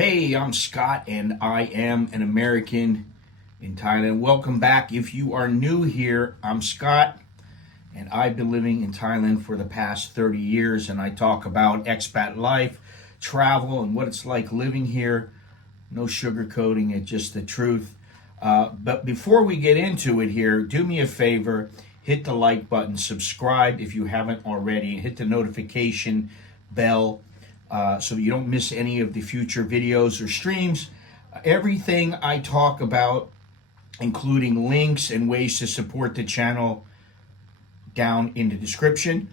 Hey, I'm Scott and I am an American in Thailand. Welcome back. If you are new here, I'm Scott and I've been living in Thailand for the past 30 years and I talk about expat life, travel, and what it's like living here. No sugarcoating it, just the truth. But before we get into it here, do me a favor, hit the like button, subscribe if you haven't already, hit the notification bell so you don't miss any of the future videos or streams. Everything I talk about, including links and ways to support the channel, down in the description.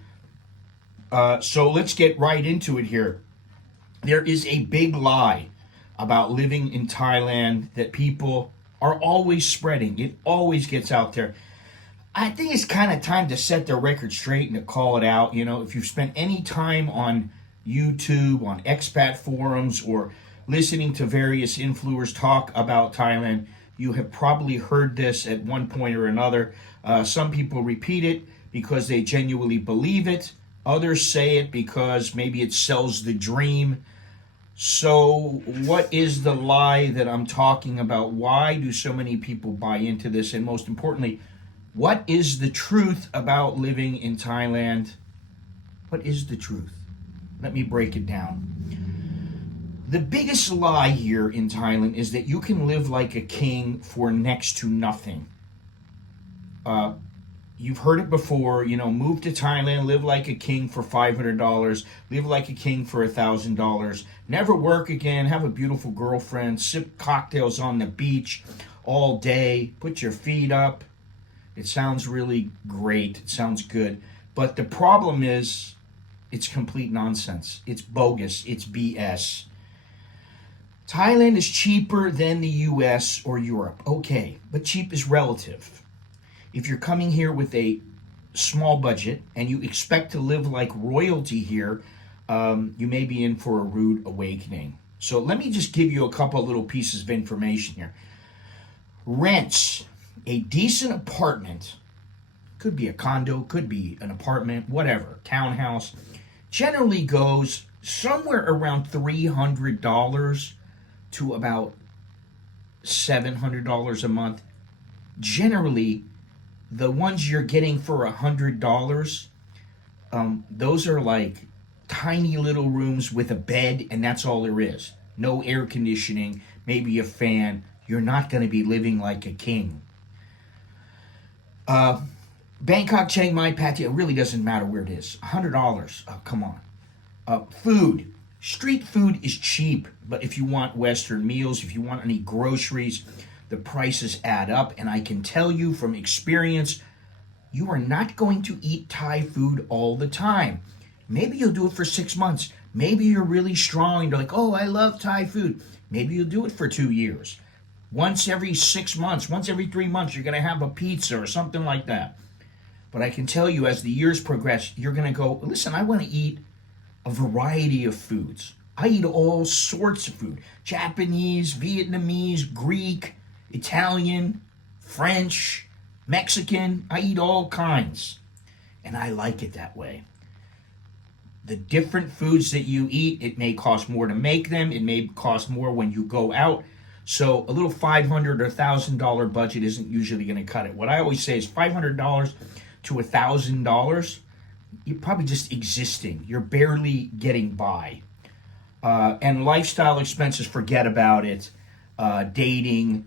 So let's get right into it here. There is a big lie about living in Thailand that people are always spreading. It always gets out there. I think it's kind of time to set the record straight and to call it out. You know, if you've spent any time on YouTube, on expat forums, or listening to various influencers talk about Thailand, you have probably heard this at one point or another. Some people repeat it because they genuinely believe it. Others say it because maybe it sells the dream. So what is the lie that I'm talking about? Why do so many people buy into this? And most importantly, what is the truth about living in Thailand? What is the truth? Let me break it down. The biggest lie here in Thailand is that you can live like a king for next to nothing. You've heard it before, you know, move to Thailand, live like a king for $500, live like a king for $1,000, never work again, have a beautiful girlfriend, sip cocktails on the beach all day, put your feet up. It sounds really great. It sounds good. But the problem is, it's complete nonsense. It's bogus. It's BS. Thailand is cheaper than the US or Europe. Okay, but cheap is relative. If you're coming here with a small budget and you expect to live like royalty here, you may be in for a rude awakening. So let me just give you a couple of little pieces of information here. Rents, a decent apartment, could be a condo, could be an apartment, whatever, townhouse, generally goes somewhere around $300 to about $700 a month. Generally, the ones you're getting for $100, those are like tiny little rooms with a bed, and that's all there is. No air conditioning, maybe a fan. You're not going to be living like a king. Bangkok, Chiang Mai, Pattaya, it really doesn't matter where it is. $100, oh, come on. Food. Street food is cheap, but if you want Western meals, if you want any groceries, the prices add up. And I can tell you from experience, you are not going to eat Thai food all the time. Maybe you'll do it for 6 months. Maybe you're really strong and you're like, oh, I love Thai food. Maybe you'll do it for 2 years. Once every 6 months, once every 3 months, you're going to have a pizza or something like that. But I can tell you, as the years progress, you're going to go, listen, I want to eat a variety of foods. I eat all sorts of food. Japanese, Vietnamese, Greek, Italian, French, Mexican. I eat all kinds. And I like it that way. The different foods that you eat, it may cost more to make them. It may cost more when you go out. So a little $500 or $1,000 budget isn't usually going to cut it. What I always say is $500 to $1,000, you're probably just existing. You're barely getting by. And lifestyle expenses, forget about it. Dating,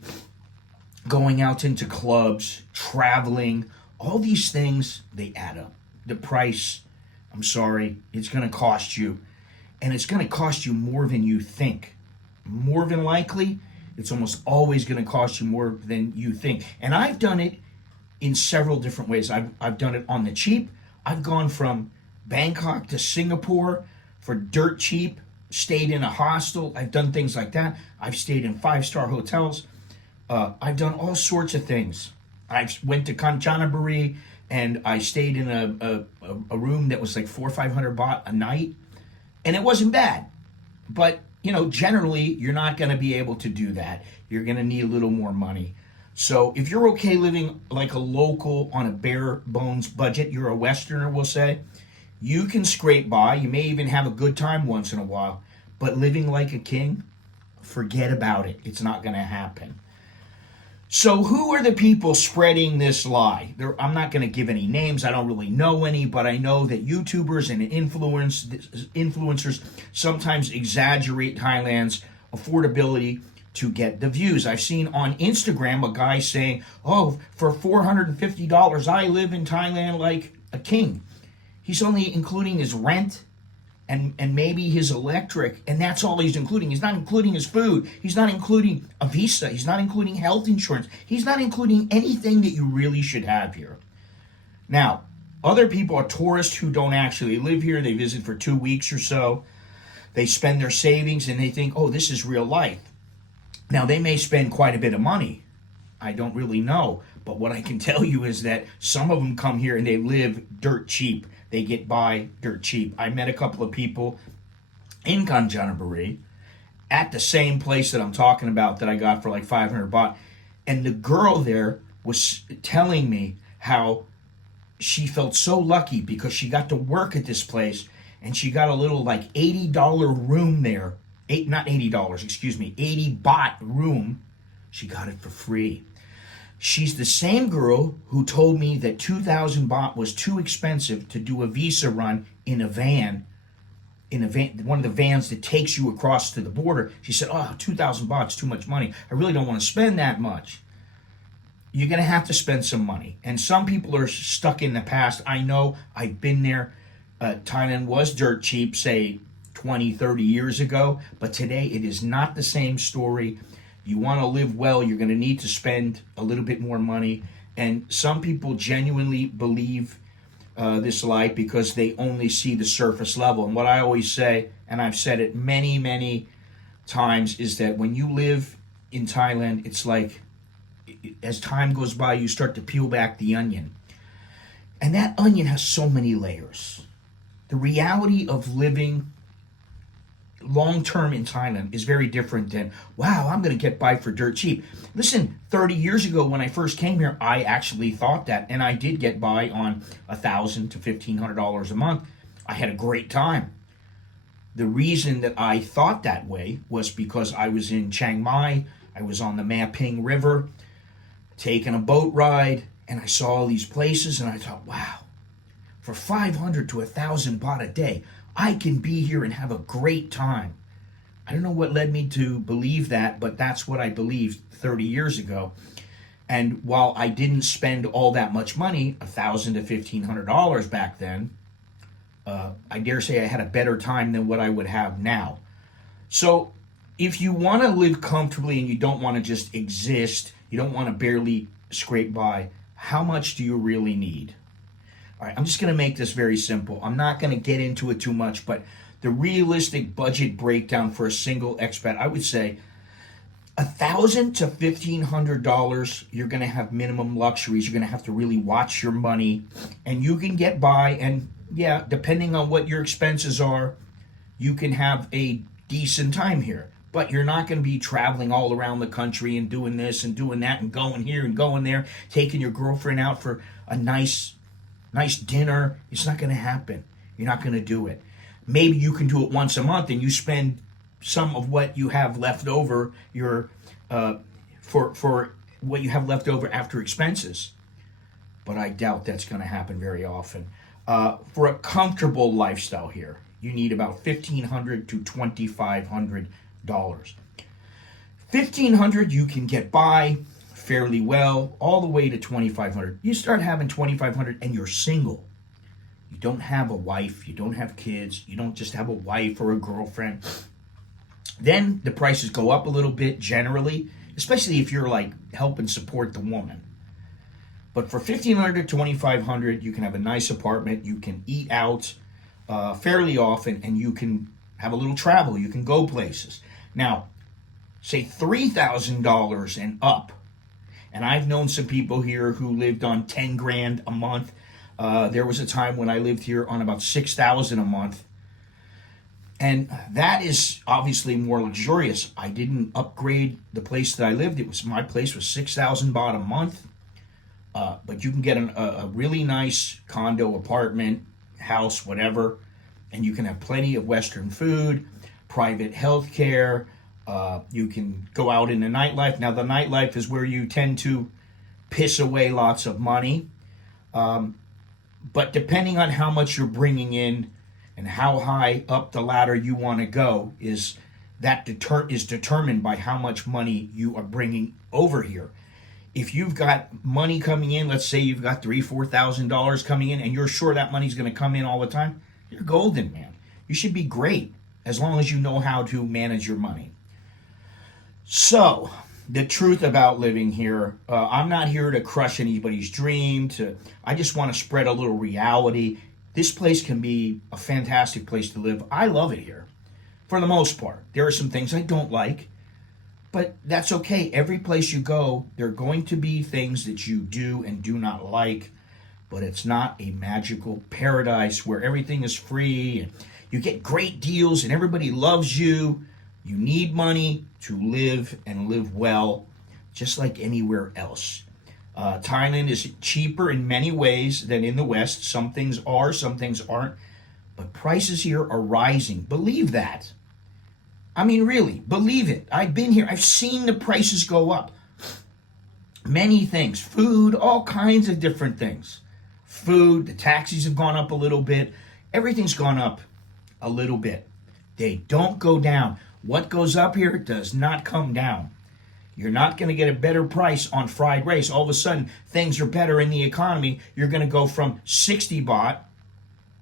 going out into clubs, traveling, all these things, they add up. The price, I'm sorry, it's going to cost you. And it's going to cost you more than you think. More than likely, it's almost always going to cost you more than you think. And I've done it in several different ways. I've done it on the cheap. I've gone from Bangkok to Singapore for dirt cheap, stayed in a hostel. I've done things like that. I've stayed in 5-star hotels. I've done all sorts of things. I went to Kanchanaburi and I stayed in a room that was like 400 or 500 baht a night. And it wasn't bad. But, you know, generally, you're not going to be able to do that. You're going to need a little more money. So if you're okay living like a local on a bare bones budget, you're a Westerner, we'll say, you can scrape by. You may even have a good time once in a while. But living like a king, Forget about it. It's not going to happen. So who are the people spreading this lie? I'm not going to give any names. I don't really know any, but I know that YouTubers and influencers sometimes exaggerate Thailand's affordability to get the views. I've seen on Instagram a guy saying, oh, for $450, I live in Thailand like a king. He's only including his rent and maybe his electric, and that's all he's including. He's not including his food. He's not including a visa. He's not including health insurance. He's not including anything that you really should have here. Now, other people are tourists who don't actually live here. They visit for 2 weeks or so. They spend their savings and they think, oh, this is real life. Now, they may spend quite a bit of money. I don't really know. But what I can tell you is that some of them come here and they live dirt cheap. They get by dirt cheap. I met a couple of people in Kanchanaburi at the same place that I'm talking about that I got for like 500 baht. And the girl there was telling me how she felt so lucky because she got to work at this place and she got a little like $80 room there. Not $80, excuse me, 80 baht room. She got it for free. She's the same girl who told me that 2,000 baht was too expensive to do a visa run in a van, one of the vans that takes you across to the border. She said, oh, 2,000 baht is too much money. I really don't want to spend that much. You're going to have to spend some money. And some people are stuck in the past. I know, I've been there. Thailand was dirt cheap, say 20, 30 years ago. But today it is not the same story. You want to live well, you're going to need to spend a little bit more money. And some people genuinely believe this lie because they only see the surface level. And what I always say, and I've said it many, many times, is that when you live in Thailand, it's like as time goes by, you start to peel back the onion. And that onion has so many layers. The reality of living long-term in Thailand is very different than, wow, I'm going to get by for dirt cheap. Listen, 30 years ago when I first came here, I actually thought that, and I did get by on $1,000 to $1,500 a month. I had a great time. The reason that I thought that way was because I was in Chiang Mai, I was on the Maping River, taking a boat ride, and I saw all these places, and I thought, wow, for 500 to 1,000 baht a day, I can be here and have a great time. I don't know what led me to believe that, but that's what I believed 30 years ago. And while I didn't spend all that much money, $1,000 to $1,500 back then, I dare say I had a better time than what I would have now. So if you want to live comfortably and you don't want to just exist, you don't want to barely scrape by, how much do you really need? All right, I'm just going to make this very simple. I'm not going to get into it too much, but the realistic budget breakdown for a single expat, I would say $1,000 to $1,500. You're going to have minimum luxuries. You're going to have to really watch your money, and you can get by. And yeah, depending on what your expenses are, you can have a decent time here. But you're not going to be traveling all around the country and doing this and doing that and going here and going there, taking your girlfriend out for a nice dinner. It's not going to happen. You're not going to do it. Maybe you can do it once a month and you spend some of what you have left over for what you have left over after expenses. But I doubt that's going to happen very often. For a comfortable lifestyle here, you need about $1,500 to $2,500. $1,500 you can get by fairly well, all the way to $2,500. You start having $2,500 and you're single. You don't have a wife, you don't have kids, you don't just have a wife or a girlfriend. Then the prices go up a little bit generally, especially if you're like helping support the woman. But for $1,500 to $2,500, you can have a nice apartment, you can eat out fairly often, and you can have a little travel, you can go places. Now, say $3,000 and up, and I've known some people here who lived on 10 grand a month. There was a time when I lived here on about 6,000 a month. And that is obviously more luxurious. I didn't upgrade the place that I lived. My place was 6,000 baht a month. But you can get a really nice condo, apartment, house, whatever. And you can have plenty of Western food, private health care, You can go out in the nightlife. Now, the nightlife is where you tend to piss away lots of money. But depending on how much you're bringing in and how high up the ladder you want to go, is determined by how much money you are bringing over here. If you've got money coming in, let's say you've got $3,000-$4,000 coming in, and you're sure that money's going to come in all the time, you're golden, man. You should be great as long as you know how to manage your money. So, the truth about living here, I'm not here to crush anybody's dream. I just want to spread a little reality. This place can be a fantastic place to live. I love it here, for the most part. There are some things I don't like, but that's okay. Every place you go, there are going to be things that you do and do not like, but it's not a magical paradise where everything is free and you get great deals and everybody loves you. You need money to live and live well, just like anywhere else. Thailand is cheaper in many ways than in the West. Some things are, some things aren't, but prices here are rising. Believe that. I mean, really, believe it. I've been here. I've seen the prices go up. Many things. Food, all kinds of different things. Food, the taxis have gone up a little bit. Everything's gone up a little bit. They don't go down. What goes up here does not come down. You're not going to get a better price on fried rice. All of a sudden, things are better in the economy. You're going to go from 60 baht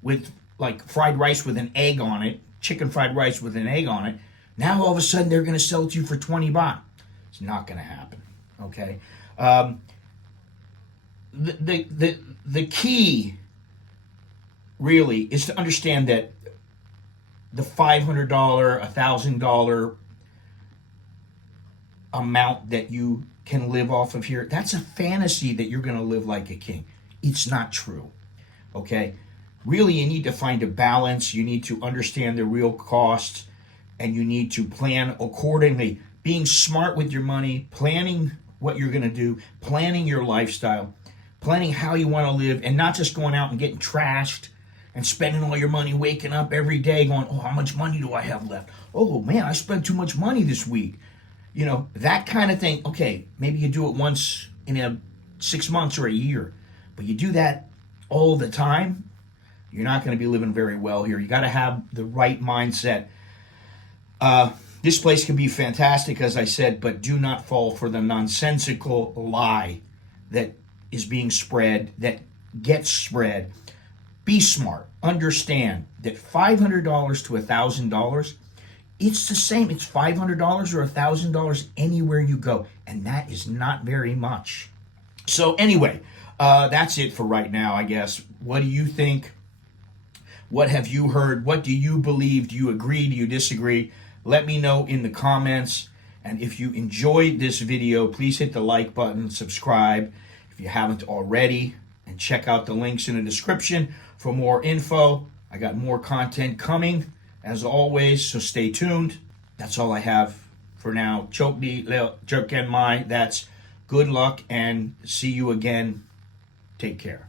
with like fried rice with an egg on it, chicken fried rice with an egg on it. Now, all of a sudden, they're going to sell it to you for 20 baht. It's not going to happen, okay? The key, really, is to understand that the $500, $1,000 amount that you can live off of here, that's a fantasy that you're going to live like a king. It's not true, okay? Really, you need to find a balance. You need to understand the real costs, and you need to plan accordingly. Being smart with your money, planning what you're going to do, planning your lifestyle, planning how you want to live, and not just going out and getting trashed and spending all your money, waking up every day going, oh, how much money do I have left? Oh, man, I spent too much money this week. You know, that kind of thing. Okay, maybe you do it once in 6 months or a year, but you do that all the time, you're not going to be living very well here. You got to have the right mindset. This place can be fantastic, as I said, but do not fall for the nonsensical lie that is being spread, that gets spread. Be smart. Understand that $500 to $1,000, it's the same. It's $500 or $1,000 anywhere you go, and that is not very much. So anyway, that's it for right now, I guess. What do you think? What have you heard? What do you believe? Do you agree? Do you disagree? Let me know in the comments. And if you enjoyed this video, please hit the like button, subscribe if you haven't already, and check out the links in the description for more info. I got more content coming, as always, so stay tuned. That's all I have for now. Chok di leo jerken mai. That's good luck, and see you again. Take care.